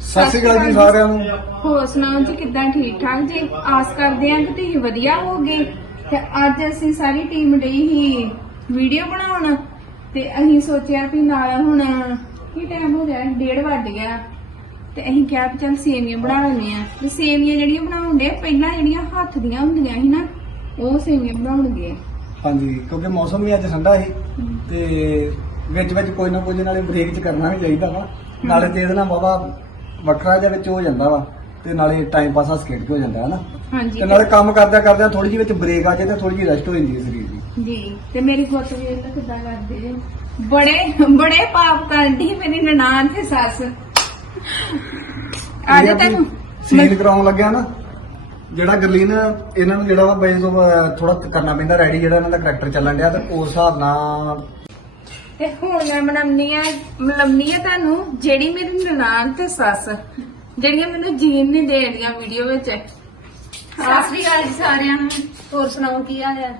ਸਤਿ ਸ਼੍ਰੀ ਅਕਾਲ ਜੀ ਸਾਰਿਆਂ ਨੂੰ। ਹੋਰ ਸੁਣਾਓ ਜੀ ਕਿੱਦਾਂ ਠੀਕ ਠਾਕ ਜੀ? ਆਸ ਕਰਦੇ ਹਾਂ ਕਿ ਤੁਸੀਂ ਵਧੀਆ ਹੋਗੇ ਤੇ ਅੱਜ ਅਸੀਂ ਸਾਰੀ ਟੀਮ ਡਈ ਹੀ ਵੀਡੀਓ ਬਣਾਉਣ। ਤੇ ਅਸੀਂ ਸੋਚਿਆ ਵੀ ਨਾਲ ਹੁਣ ਕੀ ਟਾਈਮ ਹੋ ਗਿਆ? ਡੇਢ ਵੱਜ ਗਿਆ। ਤੇ ਅਸੀਂ ਕਿਹਾ ਵੀ ਚੱਲ ਸੇਵੀਆਂ ਬਣਾ ਲੈਂਦੇ ਆ। ਤੇ ਸੇਵੀਆਂ ਜਿਹੜੀਆਂ ਬਣਾਉਂਦੇ ਪਹਿਲਾਂ ਜਿਹੜੀਆਂ ਹੱਥ ਦੀਆਂ ਹੁੰਦੀਆਂ ਸੀ ਨਾ ਉਹ ਸੇਵੀਆਂ ਬਣਾਉਣਗੇ। ਹਾਂਜੀ ਕਿਉਂਕਿ ਮੌਸਮ ਵੀ ਅੱਜ ਠੰਡਾ ਸੀ। ਤੇ ਵਿੱਚ ਵਿੱਚ ਕੋਈ ਨਾ ਕੁਝ ਨਾਲੇ ਬ੍ਰੇਕ ਚ ਕਰਨਾ ਵੀ ਚਾਹੀਦਾ ਵਾ। ਨਾਲੇ ਤੇ ਇਹਦੇ ਨਾਲ ਵਾਵਾ ਵੱਖਰਾ ਜਿਹਾ ਵਿੱਚ ਹੋ ਜਾਂਦਾ ਵਾ ਤੇ ਨਾਲੇ ਟਾਈਮ ਪਾਸ ਹੱਸ ਖੇਡ ਕੇ ਹੋ ਜਾਂਦਾ ਹੈ ਨਾ ਹਾਂਜੀ। ਤੇ ਨਾਲੇ ਕੰਮ ਕਰਦਿਆਂ ਕਰਦਿਆਂ ਥੋੜੀ ਜਿਹੀ ਵਿੱਚ ਬ੍ਰੇਕ ਆ ਜਾਏ ਤੇ ਥੋੜੀ ਜਿਹੀ ਰੈਸਟ ਹੋ ਜਾਂਦੀ ਹੈ ਸਰੀਰ ਦੀ। ਜੀ ਤੇ ਮੇਰੀ ਗੁੱਤ ਵੇਖ ਤਾਂ ਕਿੱਦਾਂ ਕਰਦੇ ਜੇ। ਬੜੇ ਬੜੇ ਪਾਪ ਕਰਦੀ ਮੇਰੀ ਨਨਾਣ ਤੇ ਸੱਸ। ਅੱਜ ਵੀ ਤੈਨੂੰ ਸੀਨ ਕਰਾਉਣ ਲੱਗਿਆ ਨਾ ਜਿਹੜਾ ਗਰਲੀਨ ਇਹਨਾਂ ਨੂੰ ਜਿਹੜਾ ਵਾ ਬੇਸ ਥੋੜਾ ਕਰਨਾ ਪੈਂਦਾ ਰੈਡੀ ਜਿਹੜਾ ਇਹਨਾਂ ਦਾ ਕਰੈਕਟਰ ਚੱਲਣ ਡਿਆ ਤੇ ਉਸ ਹਿਸਾਬ ਨਾਲ ਤੇ ਹੁਣ ਮੈਂ ਮਨਾਉਣੀ ਆ ਮਲਮਨੀ ਆ ਤੁਹਾਨੂੰ ਜਿਹੜੀ ਮੇਰੀ ਨਨਾਣ ਤੇ ਸੱਸ ਜਿਹੜੀਆਂ ਮੈਨੂੰ ਜੀਣ ਨਹੀਂ ਦੇਣੀਆਂ ਵੀਡੀਓ ਵਿੱਚ। ਸਤਿ ਸ੍ਰੀ ਅਕਾਲ ਜੀ ਸਾਰਿਆਂ ਨੂੰ। ਹੋਰ ਸੁਣਾਓ ਕੀ ਹਾਲ ਹੈ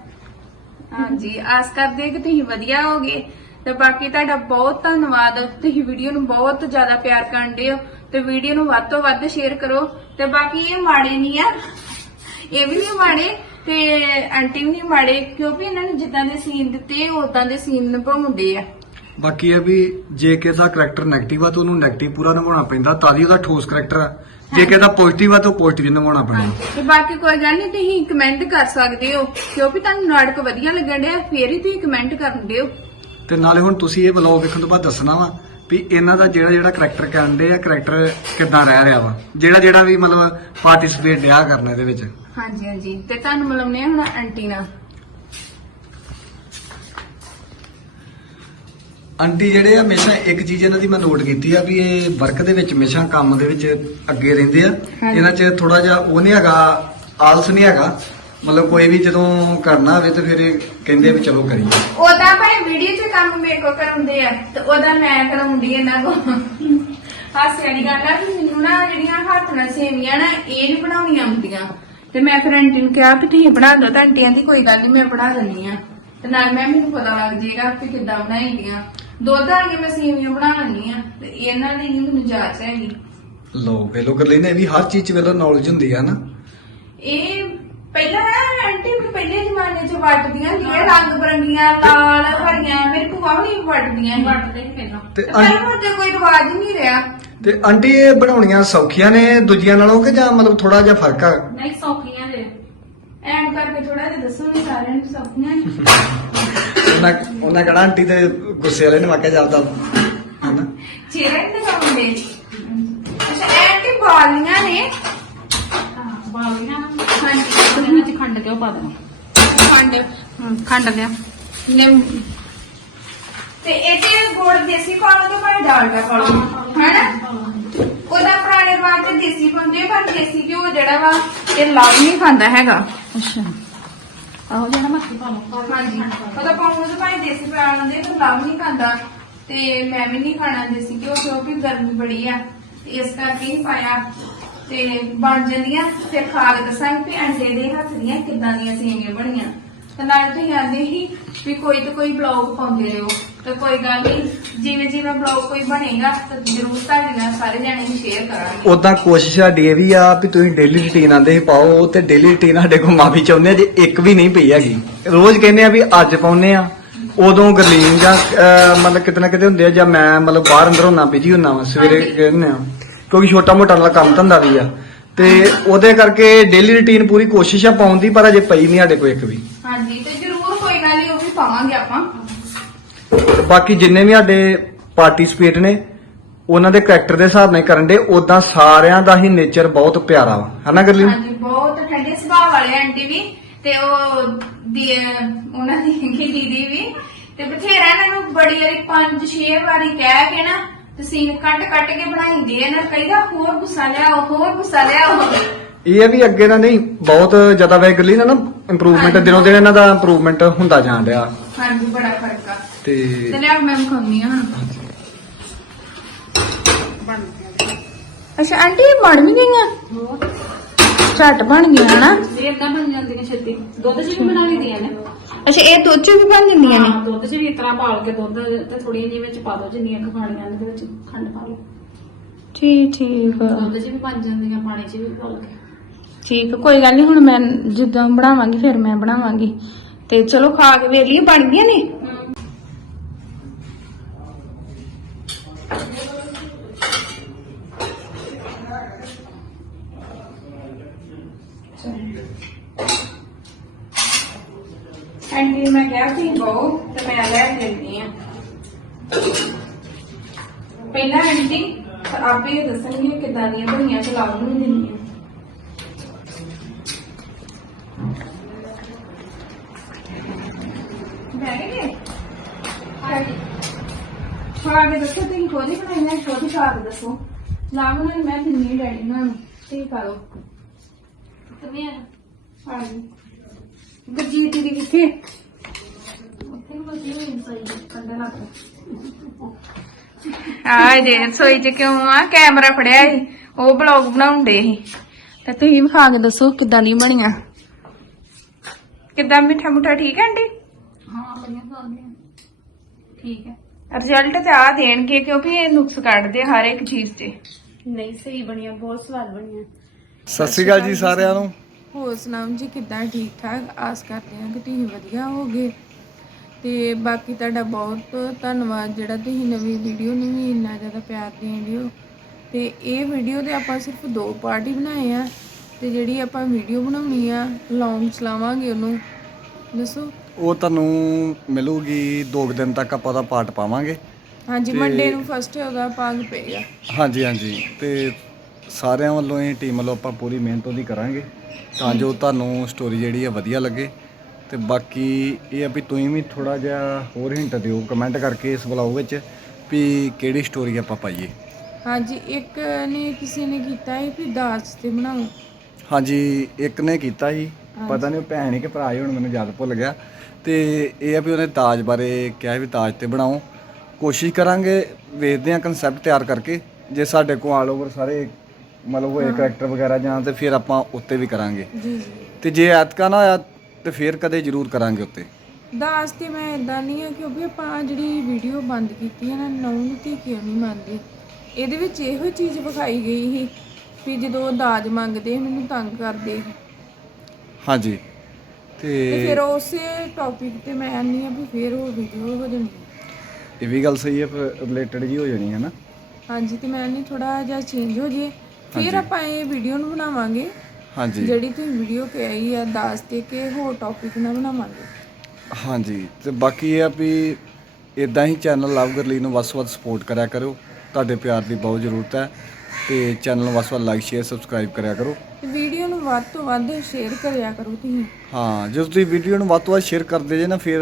ਹਾਂਜੀ ਆਸ ਕਰਦੇ ਹਾਂ ਕਿ ਤੁਸੀਂ ਵਧੀਆ ਹੋਗੇ। ਤੇ ਬਾਕੀ ਤੁਹਾਡਾ ਬਹੁਤ ਧੰਨਵਾਦ ਤੁਸੀਂ ਵੀਡੀਓ ਨੂੰ ਬਹੁਤ ਜ਼ਿਆਦਾ ਪਿਆਰ ਕਰਦੇ ਹੋ। ਤੇ ਵੀਡੀਓ ਨੂੰ ਵੱਧ ਤੋਂ ਵੱਧ ਸ਼ੇਅਰ ਕਰੋ। ਤੇ ਬਾਕੀ ਇਹ ਮਾੜੇ ਨਹੀਂ ਆ ਇਹ ਵੀ ਨਹੀਂ ਮਾੜੇ ਤੇ ਆਂਟੀ ਵੀ ਨਹੀਂ ਮਾੜੇ ਕਿਉਂਕਿ ਇਹਨਾਂ ਨੇ ਜਿੱਦਾਂ ਦੇ ਸੀਨ ਦਿੱਤੇ ਉਦਾਂ ਦੇ ਸੀਨ ਨਿਭਾਉਂਦੇ ਆ। ਬਾਕੀ ਇਹ ਵੀ ਜੇ ਕਿਸੇ ਦਾ ਕਰੈਕਟਰ 네ਗੇਟਿਵ ਆ ਤਾਂ ਉਹਨੂੰ 네ਗੇਟਿਵ ਪੂਰਾ ਨਿਭਾਉਣਾ ਪੈਂਦਾ ਤਾਂ ਹੀ ਉਹਦਾ ਠੋਸ ਕਰੈਕਟਰ ਆ। ਜੇ ਕਿਸੇ ਦਾ ਪੋਜ਼ਿਟਿਵ ਆ ਤਾਂ ਪੋਜ਼ਿਟਿਵ ਨਿਭਾਉਣਾ ਪੈਂਦਾ। ਤੇ ਬਾਕੀ ਕੋਈ ਗੱਲ ਨਹੀਂ ਤੁਸੀਂ ਕਮੈਂਟ ਕਰ ਸਕਦੇ ਹੋ। ਕਿਉਂਕਿ ਤੁਹਾਨੂੰ ਨਾਟਕ ਵਧੀਆ ਲੱਗਣ ਡਿਆ ਫੇਰ ਹੀ ਤੁਸੀਂ ਕਮੈਂਟ ਕਰਨ ਦਿਓ ਤੇ ਨਾਲੇ ਹੁਣ ਤੁਸੀਂ ਇਹ ਵਲੌਗ ਵੇਖਣ ਤੋਂ ਬਾਅਦ ਦੱਸਣਾ ਵਾ ਵੀ ਇਹਨਾਂ ਦਾ ਜਿਹੜਾ ਜਿਹੜਾ ਕਰੈਕਟਰ ਕਰਦੇ ਆ ਕਰੈਕਟਰ ਕਿੱਦਾਂ ਰਹਿ ਰਿਹਾ ਵਾ। ਜਿਹੜਾ ਜਿਹੜਾ ਵੀ ਮਤਲਬ ਪਾਰਟਿਸਿਪੇਟ ਡਿਆ ਕਰਨਾ ਇਹਦੇ ਵਿੱਚ। ਹਾਂਜੀ ਹਾਂਜੀ। ਤੇ ਤੁਹਾਨੂੰ ਮਿਲਾਉਂਦੇ ਆ ਹੁਣ ਆਂਟੀ ਨਾਲ। ਆਂਟੀ ਜਿਹੜੇ ਆ ਹਮੇਸ਼ਾ ਇੱਕ ਚੀਜ਼ ਇਹਨਾਂ ਦੀ ਮੈਂ ਨੋਟ ਕੀਤੀ ਆ ਵੀ ਇਹ ਵਰਕ ਦੇ ਵਿੱਚ ਹਮੇਸ਼ਾ ਕੰਮ ਦੇ ਵਿੱਚ ਅੱਗੇ ਰਹਿੰਦੇ ਆ। ਹਾਂਜੀ। ਇਹਨਾਂ 'ਚ ਥੋੜਾ ਜਿਹਾ ਉਹ ਨਹੀਂ ਹੈਗਾ ਆਲਸ ਨਹੀਂ ਹੈਗਾ। ਮਤਲਬ ਕੋਈ ਵੀ ਜਦੋਂ ਕਰਨਾ ਹੋਵੇ ਤੇ ਫਿਰ ਇਹ ਕਹਿੰਦੇ ਆ ਵੀ ਚਲੋ ਕਰੀਏ। ਉਹਦਾ ਭਾਵੇਂ ਵੀਡੀਓ 'ਚ ਕੰਮ ਮੇਰੇ ਕੋ ਕਰਾਉਂਦੇ ਆ ਤੇ ਉਹਦਾ ਮੈਂ ਕਰਾਉਂਦੀ ਇਹਨਾਂ ਕੋ ਹਾਸੇ ਵਾਲੀ ਗੱਲ ਆ ਕਿ ਮੈਨੂੰ ਨਾ ਜਿਹੜੀਆਂ ਹੱਥ ਨਾਲ ਸੇਵੀਆਂ ਨਾ ਇਹ ਨਹੀਂ ਬਣਾਉਣੀਆਂ ਆਉਂਦੀਆਂ ਤੇ ਮੈਂ ਫਿਰ ਆਂਟੀ ਨੂੰ ਕਿਹਾ ਵੀ ਤੁਸੀਂ ਬਣਾ ਦਿਓ ਤਾਂ ਆਂਟੀ ਕਹਿੰਦੀ ਕੋਈ ਗੱਲ ਨਹੀਂ ਮੈਂ ਬਣਾ ਦਿੰਦੀ ਆ। ਤੇ ਨਾਲ ਮੈਂ ਮੈਨੂੰ ਪਤਾ ਲੱਗ ਜਾਏਗਾ ਕਿ ਕਿੱਦਾਂ ਬਣਾਈਦੀਆਂ ਦੁੱਧ ਵਾਲੀਆਂ ਮੈਂ ਸੇਵੀਆਂ ਬਣਾ ਲੈਂਦੀ ਆ ਤੇ ਇਹਨਾਂ ਦੀ ਨਹੀਂ ਮੈਨੂੰ ਜਾਚ ਹੈਗੀ। ਲੋ ਵੇਲੋ ਕਰ ਲੈਨੇ ਵੀ ਹਰ ਚੀਜ਼ 'ਚ ਵੇਲੋ ਨੌਲੇਜ ਹੁੰਦੀ ਆ ਨਾ। ਇਹ ਪਹਿਲਾਂ ਨਾ ਆਂਟੀ ਨੂੰ ਪਹਿਲੇ ਜ਼ਮਾਨੇ 'ਚ ਵੱਟਦੀਆਂ ਹੁੰਦੀਆਂ ਰੰਗ ਬਰੰਗੀਆਂ ਲਾਲ ਹਰੀਆਂ ਮੇਰੀ ਭੂਆ ਵੀ ਨਹੀਂ ਵੱਟਦੀਆਂ ਸੀ। ਵੱਟਦੇ ਹੀ ਪਹਿਲਾਂ। ਤੇ ਹੁਣ ਤੇ ਕੋਈ ਰਿਵਾਜ ਹੀ ਨਹੀਂ ਰਿਹਾ। ਤੇ ਆਂਟੀ ਇਹ ਬਣਾਉਣੀਆਂ ਸੌਖੀਆਂ ਨੇ ਦੂਜੀਆਂ ਨਾਲੋਂ ਕਿ ਜਾਂ ਮਤਲਬ ਥੋੜਾ ਜਿਹਾ ਫ਼ਰਕ ਆ? ਨਹੀਂ ਸੌਖੀਆਂ ਜੇ ਐਂ ਕਰਕੇ ਥੋੜਾ ਜਿਹਾ ਦੱਸੋ ਵੀ ਸਾਰਿਆਂ ਨੂੰ ਸੌਖੀਆਂ ਨੇ। ਉਹਨਾਂ ਉਹਨਾਂ ਕਹਣਾ ਆਂਟੀ ਤੇ ਗੁੱਸੇ ਵਾਲੇ ਨੇ ਵਾਕਿਆ ਜਾਂਦਾ ਹਨਾ। ਚਿਹਰਾ ਨਹੀਂ ਦਿਖਾਉਂਦੇ ਅੱਛਾ ਐਂ ਤੇ ਬਾਲੀਆਂ ਨੇ। ਹਾਂ ਬਾਲੀਆਂ ਨਾ। ਹਾਂਜੀ। ਉਹਦੇ ਵਿੱਚ ਖੰਡ ਕੇ ਉਹ ਪਾ ਦੇਣਾ ਖੰਡ। ਹਮ, ਖੰਡ ਲਿਆ ਨਿੰਮ। ਤੇ ਇਹ ਤੇ ਗੁੜ ਦੇਸੀ ਪਾਲੋ ਤੇ ਭਾਵੇਂ ਡਾਲਡਾ ਪਾਲੋ ਹੈਨਾ? ਉਹਦਾ ਪੁਰਾਣੇ ਰਿਵਾਜ ਤੇ ਦੇਸੀ ਪਾਉਂਦੇ ਆ, ਪਰ ਦੇਸੀ ਘਿਓ ਜਿਹੜਾ ਵਾ ਇਹ ਲਾਭ ਨਹੀਂ ਖਾਂਦਾ ਹੈਗਾ। ਅੱਛਾ। ਆਹੋ ਜਿਹੜਾ ਮੱਕੀ ਪਾ ਲਓ। ਹਾਂਜੀ। ਉਹਦਾ ਪਾਉਣ ਨੂੰ ਭਾਈ ਦੇਸੀ ਪਾ ਲੈਂਦੇ ਪਰ ਲਾਭ ਨਹੀਂ ਖਾਂਦਾ। ਤੇ ਮੈਂ ਵੀ ਨਹੀਂ ਖਾਣਾ ਦੇਸੀ ਘਿਓ ਕਿਉਂਕਿ ਗਰਮੀ ਬੜੀ ਆ। ਇਸ ਕਰਕੇ ਹੀ ਪਾਇਆ। ਤੇ ਬਣ ਜਾਂਦੀਆਂ। ਫਿਰ ਖਾ ਕੇ ਦੱਸਾਂਗੇ ਵੀ ਅੰਡੇ ਦੇ ਹੱਥ ਦੀਆਂ ਕਿੱਦਾਂ ਦੀਆਂ ਸੇਵੀਆਂ ਬਣੀਆਂ। ਤੇ ਨਾਲ ਤੁਸੀਂ ਆਂਦੇ ਹੀ ਵੀ ਕੋਈ ਤੇ ਕੋਈ ਬਲੌਗ ਪਾਉਂਦੇ ਰਹੋ। ਤੇ ਕੋਈ ਗੱਲ ਨਹੀਂ। ਜਿਵੇਂ ਜਿਵੇਂ ਬਲੌਗ ਕੋਈ ਬਣੇਗਾ ਤਾਂ ਜ਼ਰੂਰ ਤੁਹਾਡੇ ਨਾਲ ਸਾਰੇ ਜਾਣੇ ਸ਼ੇਅਰ ਕਰਾਂਗੇ। ਉਦਾਂ ਕੋਸ਼ਿਸ਼ ਸਾਡੀ ਇਹ ਵੀ ਆ ਵੀ ਤੁਸੀਂ ਡੇਲੀ ਰੁਟੀਨ ਆਂਦੇ ਪਾਓ ਤੇ ਡੇਲੀ ਰੁਟੀਨ ਸਾਡੇ ਕੋਲ ਮਾਫੀ ਚਾਹੁੰਦੇ ਆ ਜੇ ਇੱਕ ਵੀ ਨਹੀਂ ਪਈ ਹੈਗੀ। ਰੋਜ਼ ਕਹਿੰਦੇ ਆ ਵੀ ਅੱਜ ਪਾਉਨੇ ਆ। ਉਦੋਂ ਗਰਲੀਨ ਜਾਂ ਅਹ, ਮਤਲਬ ਕਿਤੇ ਨਾ ਕਿਤੇ ਹੁੰਦੇ ਆ ਜਾਂ ਮੈਂ ਮਤਲਬ ਬਾਹਰ ਅੰਦਰ ਹੁੰਨਾ ਬਿਜ਼ੀ ਹੁੰਨਾ ਵਾ ਸਵੇਰੇ ਹਾਂਜੀ। ਕਹਿੰਦੇ ਆ। ਕਿਉਂਕਿ ਛੋਟਾ ਮੋਟਾ ਨਾਲ ਕੰਮ ਧੰਦਾ ਵੀ ਆ। ਤੇ ਉਹਦੇ ਕਰਕੇ ਡੇਲੀ ਰੁਟੀਨ ਪੂਰੀ ਕੋਸ਼ਿਸ਼ ਆ ਪਾਉਣ ਦੀ ਪਰ ਅਜੇ ਪਈ ਨਹੀਂ ਸਾਡੇ ਕੋਲ ਇੱਕ ਵੀ। ਹਾਂਜੀ ਤੇ ਜ਼ਰੂਰ ਕੋਈ ਗੱਲ ਨਹੀਂ ਉਹ ਵੀ ਪਾਵਾਂਗੇ ਆਪਾਂ। ਤੇ ਬਾਕੀ ਜਿੰਨੇ ਵੀ ਸਾਡੇ ਪਾਰਟਿਸਿਪੇਟ ਨੇ ਉਹਨਾਂ ਦੇ ਕੈਰੈਕਟਰ ਦੇ ਹਿਸਾਬ ਨਾਲ ਹੀ ਕਰਨ ਦੇ ਉਦਾਂ ਸਾਰਿਆਂ ਦਾ ਹੀ ਨੇਚਰ ਬਹੁਤ ਪਿਆਰਾ ਵਾ। ਹਨਾ ਗਰਲੀਨ? ਹਾਂਜੀ ਬਹੁਤ ਠੰਡੇ ਸੁਭਾਅ ਵਾਲੇ ਆਂਟੀ ਵੀ ਤੇ ਉਹ ਦੀ ਉਹਨਾਂ ਦੀ ਕੀ ਦੀਦੀ ਵੀ ਤੇ ਬਥੇਰਾ ਇਹਨਾਂ ਨੂੰ ਬੜੀ ਵਾਰੀ ਪੰਜ ਛੇ ਵਾਰੀ ਕਹਿ ਕੇ ਨਾ ਤੇ ਸੀਨ ਕੱਟ ਕੱਟ ਕੇ ਬਣਾਈਂਦੇ ਇਹਨਾਂ ਕਹੀਦਾ ਹੋਰ ਗੁੱਸਾ ਲਿਆਓ ਹੋਰ ਗੁੱਸਾ ਲਿਆਓ। ਇਹ ਵੀ ਅੱਗੇ ਦਾ ਨਹੀਂ ਬਹੁਤ ਜ਼ਿਆਦਾ ਵੇ ਗਰਲੀਨ ਨਾ ਇੰਪਰੂਵਮੈਂਟ। ਦਿਨੋਂ ਦਿਨ ਇਹਨਾਂ ਦਾ ਇੰਪਰੂਵਮੈਂਟ ਹੁੰਦਾ ਜਾਣ ਰਿਹਾ ਹਾਂਜੀ ਬੜਾ ਫ਼ਰਕ ਆ। ਤੇ ਤੇ ਲਿਆ ਮੈਂ ਖਾਣੀ ਆ ਹੁਣ। ਬਣ ਗਿਆ। ਅੱਛਾ ਆਂਟੀ ਇਹ ਬਣ ਵੀ ਗਈਆਂ? ਹੋਰ? ਝਟ ਬਣ ਗਈਆਂ ਹਨਾ? ਇਹ ਏਦਾਂ ਬਣ ਜਾਂਦੀਆਂ ਛੇਤੀ। ਦੁੱਧ 'ਚ ਵੀ ਬਣਾ ਲਈਆਂ ਨੇ। ਅੱਛਾ ਇਹ ਦੁੱਧ ਚ ਵੀ ਬਣ ਜਾਂਦੀਆਂ ਨੇ? ਹਾਂ ਦੁੱਧ 'ਚ ਵੀ ਇਸ ਤਰ੍ਹਾਂ ਪਾਲ ਕੇ ਦੁੱਧ ਤੇ ਥੋੜੀ ਜਿਹੀ ਵਿੱਚ ਪਾ ਦਿਓ ਜਿੰਨੀਆਂ ਕੁ ਖਾਣੀਆਂ ਨੇ, ਵਿੱਚ ਖੰਡ ਪਾ ਲਓ। ਠੀਕ ਠੀਕ। ਦੁੱਧ 'ਚ ਵੀ ਬਣ ਜਾਂਦੀਆਂ ਪਾਣੀ 'ਚ ਵੀ ਉਬਲ ਕੇ। ਠੀਕ ਕੋਈ ਗੱਲ ਨਹੀਂ ਹੁਣ ਮੈਂ ਜਦੋਂ ਬਣਾਵਾਂਗੀ ਫਿਰ ਮੈਂ ਬਣਾਵਾਂਗੀ। ਤੇ ਚਲੋ ਖਾ ਕੇ ਵੇਖ ਲਈਏ ਬਣ ਗਈਆਂ ਨੇ ਐਂਡੀ ਮੈਂ ਕਿਹਾ ਸੀ ਬਹੁ ਤੇ ਮੈਂ ਲੈ ਲੈਂਦੀ ਆ ਪਹਿਲਾਂ ਐਂਟੀ ਆਪੇ ਦੱਸਣਗੇ ਕਿਦਾਂ ਦੀਆਂ ਬਣੀਆਂ ਚਲਾਉਣ ਨੂੰ ਦਿੰਦੀਆਂ ਕੇ ਦੱਸੋ ਤੁਸੀਂ ਖੋਦੀ ਬਣਾਈਆਂ ਖਾ ਕੇ ਦੱਸੋ। ਲਾਭ ਨਾਲ ਮੈਂ ਦਿੰਨੀ ਡੈਡੀ ਨਾਲ ਤੇ ਕਰੋ ਕਿਵੇਂ ਆ? ਹਾਂਜੀ। ਗਰਜੀਤ ਦੀ ਕਿੱਥੇ ਉੱਥੇ ਵੀ ਬਸੀ ਹੋਈ ਸਹੀ ਕੰਡਾ ਲੱਗ ਆ ਜੇ ਸੋਈ ਚ ਕਿਉਂ ਆ? ਕੈਮਰਾ ਫੜਿਆ ਸੀ। ਉਹ ਬਲੌਗ ਬਣਾਉਂਦੇ ਸੀ। ਤੇ ਤੁਸੀਂ ਵੀ ਖਾ ਕੇ ਦੱਸੋ ਕਿੱਦਾਂ ਦੀ ਬਣੀਆਂ? ਕਿੱਦਾਂ ਮਿੱਠਾ ਮੁੱਠਾ ਠੀਕ ਹੈ ਆਂਟੀ? ਹਾਂ ਬੜੀਆਂ ਖਾਂਦੀਆਂ ਠੀਕ ਹੈ ਰਿਜ਼ਲਟ ਤੇ ਆ ਦੇਣਗੇ ਕਿਉਂਕਿ ਇਹ ਨੁਕਸ ਕੱਢਦੇ ਹਰ ਇੱਕ ਚੀਜ਼ ਤੇ। ਨਹੀਂ ਸਹੀ ਬਣੀਆਂ ਬਹੁਤ ਸਵਾਦ ਬਣੀਆਂ। ਸਤਿ ਸ਼੍ਰੀ ਅਕਾਲ ਜੀ ਸਾਰਿਆਂ ਨੂੰ। ਹੋਰ ਸੁਣਾਓ ਜੀ ਕਿੱਦਾਂ ਠੀਕ ਠਾਕ ਆਸ ਕਰਦੇ ਹਾਂ ਕਿ ਤੁਸੀਂ ਵਧੀਆ ਹੋਗੇ ਤੇ ਬਾਕੀ ਤੁਹਾਡਾ ਬਹੁਤ ਧੰਨਵਾਦ ਜਿਹੜਾ ਤੁਸੀਂ ਨਵੀਂ ਵੀਡੀਓ ਨੂੰ ਵੀ ਇੰਨਾ ਜ਼ਿਆਦਾ ਪਿਆਰ ਦੇਣ ਹੋ। ਤੇ ਇਹ ਵੀਡੀਓ ਦੇ ਆਪਾਂ ਸਿਰਫ ਦੋ ਪਾਰਟ ਹੀ ਬਣਾਏ ਆ ਤੇ ਜਿਹੜੀ ਆਪਾਂ ਵੀਡੀਓ ਬਣਾਉਣੀ ਆ ਲੌਂਗ ਚਲਾਵਾਂਗੇ ਉਹਨੂੰ। ਦੱਸੋ? ਉਹ ਤੁਹਾਨੂੰ ਮਿਲੂਗੀ ਦੋ ਕੁ ਦਿਨ ਤੱਕ ਆਪਾਂ ਉਹਦਾ ਪਾਰਟ ਪਾਵਾਂਗੇ। ਹਾਂਜੀ ਮੰਡੇ ਨੂੰ ਫਸਟ ਉਹਦਾ ਭਾਗ ਪਏਗਾ ਹਾਂਜੀ ਹਾਂਜੀ। ਤੇ ਸਾਰਿਆਂ ਵੱਲੋਂ ਇਹ ਟੀਮ ਵੱਲੋਂ ਆਪਾਂ ਪੂਰੀ ਮਿਹਨਤ ਉਹਦੀ ਕਰਾਂਗੇ ਤਾਂ ਜੋ ਤੁਹਾਨੂੰ ਸਟੋਰੀ ਜਿਹੜੀ ਹੈ ਵਧੀਆ ਲੱਗੇ। ਤੇ ਬਾਕੀ ਇਹ ਆ ਵੀ ਤੁਸੀਂ ਵੀ ਥੋੜਾ ਜਿਹਾ ਹੋਰ ਹਿੰਟ ਦਿਓ ਕਮੈਂਟ ਕਰਕੇ ਇਸ ਬਲੌਗ ਵਿੱਚ ਵੀ ਕਿਹੜੀ ਸਟੋਰੀ ਆਪਾਂ ਪਾਈਏ। ਹਾਂਜੀ ਇੱਕ ਨੇ ਕਿਸੇ ਨੇ ਕੀਤਾ ਹੈ ਵੀ ਦਾਜ ਤੇ ਬਣਾਓ। ਹਾਂਜੀ ਇੱਕ ਨੇ ਕੀਤਾ ਸੀ। ਪਤਾ ਨਹੀਂ ਉਹ ਭੈਣ ਹੀ ਕਿ ਭਰਾ ਹੀ ਹੁਣ ਮੈਨੂੰ ਯਾਦ ਭੁੱਲ ਗਿਆ। ਤੇ ਇਹ ਆ ਵੀ ਉਹਨੇ ਤਾਜ ਬਾਰੇ ਕਿਹਾ ਵੀ ਤਾਜ ਤੇ ਬਣਾਓ। ਕੋਸ਼ਿਸ਼ ਕਰਾਂਗੇ ਵੇਖਦੇ ਆ ਕਨਸੈਪਟ ਤਿਆਰ ਕਰਕੇ। ਜੇ ਸਾਡੇ ਕੋਲ ਆਲ ਓਵਰ ਸਾਰੇ ਮਤਲਬ ਹੋਏ ਕਰੈਕਟਰ ਵਗੈਰਾ ਜਾਂ ਤੇ ਫਿਰ ਆਪਾਂ ਉੱਤੇ ਵੀ ਕਰਾਂਗੇ। ਜੀ ਜੀ। ਤੇ ਜੇ ਐਤਕਾ ਨਾ ਹੋਇਆ ਤੇ ਫਿਰ ਕਦੇ ਜ਼ਰੂਰ ਕਰਾਂਗੇ ਉੱਤੇ? ਦਾਸ ਤੇ ਮੈਂ ਇਦਾਂ ਨਹੀਂ ਆ ਕਿਉਂਕਿ ਆਪਾਂ ਜਿਹੜੀ ਵੀਡੀਓ ਬੰਦ ਕੀਤੀ ਹੈ ਨਾ ਨੌ ਨੂੰ ਧੀ ਕਿਉਂ ਨਹੀਂ ਮੰਨਦੇ? ਇਹਦੇ ਵਿੱਚ ਇਹੋ ਚੀਜ਼ ਵਿਖਾਈ ਗਈ ਸੀ ਵੀ ਜਦੋਂ ਉਹ ਦਾਜ ਮੰਗਦੇ ਮੈਨੂੰ ਤੰਗ ਕਰਦੇ। ਹਾਂਜੀ। ਤੇ ਤੇ ਫਿਰ ਉਸੇ ਟੌਪਿਕ ਤੇ ਮੈਂ ਆਨੀ ਆ ਵੀ ਫਿਰ ਉਹ ਵੀਡੀਓ ਹੋ ਜਾਣੀ ਇਹ ਵੀ ਗੱਲ ਸਹੀ ਹੈ ਰਿਲੇਟਡ ਜੀ ਹੋ ਜਾਣੀ ਹੈ ਨਾ ਹਾਂਜੀ ਤੇ ਮੈਂ ਨਹੀਂ ਥੋੜਾ ਜਿਹਾ ਚੇਂਜ ਹੋ ਜੇ ਫਿਰ ਆਪਾਂ ਇਹ ਵੀਡੀਓ ਨੂੰ ਬਣਾਵਾਂਗੇ। ਹਾਂਜੀ। ਜਿਹੜੀ ਤੁਸੀਂ ਵੀਡੀਓ ਕਹੀ ਆ ਦਾਸ ਤੇ ਕਿ ਹੋਰ ਟੌਪਿਕ ਨਾਲ ਬਣਾਵਾਂਗੇ। ਹਾਂਜੀ ਤੇ ਬਾਕੀ ਇਹ ਆ ਵੀ ਇਦਾਂ ਹੀ ਚੈਨਲ ਲਵ ਗਰਲੀ ਨੂੰ ਵੱਧ ਤੋਂ ਵੱਧ ਸਪੋਰਟ ਕਰਿਆ ਕਰੋ। ਤੁਹਾਡੇ ਪਿਆਰ ਦੀ ਬਹੁਤ ਜ਼ਰੂਰਤ ਹੈ ਤੇ ਚੈਨਲ ਨੂੰ ਵੱਧ ਤੋਂ ਵੱਧ ਲਾਈਕ ਸ਼ੇਅਰ ਸਬਸਕ੍ਰਾਈਬ ਕਰਿਆ ਕਰੋ। ਵੀਡੀਓ ਨੂੰ ਵੱਧ ਤੋਂ ਵੱਧ ਸ਼ੇਅਰ ਕਰਿਆ ਕਰੋ ਤੁਸੀਂ। ਹਾਂ ਜਦੋਂ ਤੁਸੀਂ ਵੀਡੀਓ ਨੂੰ ਵੱਧ ਤੋਂ ਵੱਧ ਸ਼ੇਅਰ ਕਰਦੇ ਜੇ ਨਾ ਫਿਰ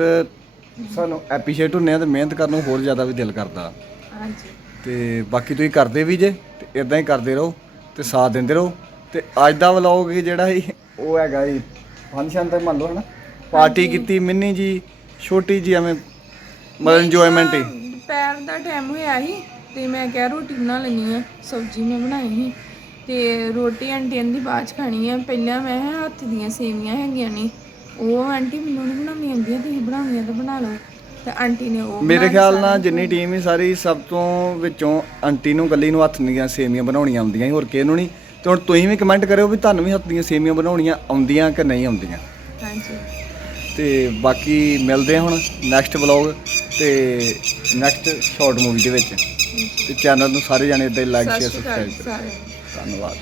ਸਾਨੂੰ ਐਪਰੀਸ਼ੀਏਟ ਹੁੰਨੇ ਆ ਤੇ ਮਿਹਨਤ ਕਰਨ ਨੂੰ ਹੋਰ ਜ਼ਿਆਦਾ ਵੀ ਦਿਲ ਕਰਦਾ। ਹਾਂਜੀ। ਤੇ ਬਾਕੀ ਤੁਸੀਂ ਕਰਦੇ ਵੀ ਜੇ ਤੇ ਇਦਾਂ ਹੀ ਕਰਦੇ ਰਹੋ ਤੇ ਸਾਥ ਦਿੰਦੇ ਰਹੋ। ਤੇ ਅੱਜ ਦਾ ਵਲੌਗ ਜਿਹੜਾ ਸੀ ਉਹ ਹੈਗਾ ਜੀ ਫੰਕਸ਼ਨ ਤੇ ਮੰਨ ਲਓ ਹਨਾ ਪਾਰਟੀ ਕੀਤੀ ਮਿੰਨੀ ਜੀ ਛੋਟੀ ਜੀ ਐਵੇਂ ਮਤਲਬ ਇੰਜੋਇਮੈਂਟ ਹੀ। ਦੁਪਹਿਰ ਦਾ ਟਾਈਮ ਹੋਇਆ ਸੀ ਤੇ ਮੈਂ ਕਿਹਾ ਰੋਟੀ ਬਣਾ ਲੈਣੀ ਆ ਸਬਜ਼ੀ ਮੈਂ ਬਣਾਈ ਸੀ ਤੇ ਰੋਟੀ ਆਂਟੀ ਦੀ ਬਾਅਦ 'ਚ ਖਾਣੀ ਆ ਪਹਿਲਾਂ ਮੈਂ ਕਿਹਾ ਹੱਥ ਦੀਆਂ ਸੇਵੀਆਂ ਹੈਗੀਆਂ ਨੇ ਉਹ ਆਂਟੀ ਮੈਨੂੰ ਨਹੀਂ ਬਣਾਉਣੀ ਆਉਂਦੀਆਂ ਤੁਸੀਂ ਬਣਾਉਣੀਆਂ ਤਾਂ ਬਣਾ ਲਓ ਤੇ ਆਂਟੀ ਨੇ ਉਹ ਮੇਰੇ ਖਿਆਲ ਨਾਲ ਜਿੰਨੀ ਟੀਮ ਹੀ ਸਾਰੀ ਸਭ ਤੋਂ ਵਿੱਚੋਂ ਆਂਟੀ ਨੂੰ ਗੱਲੀ ਨੂੰ ਹੱਥ ਦੀਆਂ ਸੇਮੀਆਂ ਬਣਾਉਣੀਆਂ ਆਉਂਦੀਆਂ ਸੀ ਹੋਰ ਕਿਹਨੂੰ ਨਹੀਂ ਤੇ ਹੁਣ ਤੁਸੀਂ ਵੀ ਕਮੈਂਟ ਕਰਿਓ ਵੀ ਤੁਹਾਨੂੰ ਵੀ ਹੱਥ ਦੀਆਂ ਸੇਮੀਆਂ ਬਣਾਉਣੀਆਂ ਆਉਂਦੀਆਂ ਕਿ ਨਹੀਂ ਆਉਂਦੀਆਂ। ਹਾਂਜੀ। ਤੇ ਬਾਕੀ ਮਿਲਦੇ ਹਾਂ ਹੁਣ ਨੈਕਸਟ ਵਲੌਗ ਤੇ ਨੈਕਸਟ ਸ਼ਾਰਟ ਮੂਵੀ ਦੇ ਵਿੱਚ। ਤੇ ਚੈਨਲ ਨੂੰ ਸਾਰੇ ਜਾਣੇ ਇਦਾਂ ਲਾਈਕ ਸ਼ੇਅਰ ਸਬਸਕ੍ਰਾਈਬ ਕਰੋ। ਧੰਨਵਾਦ।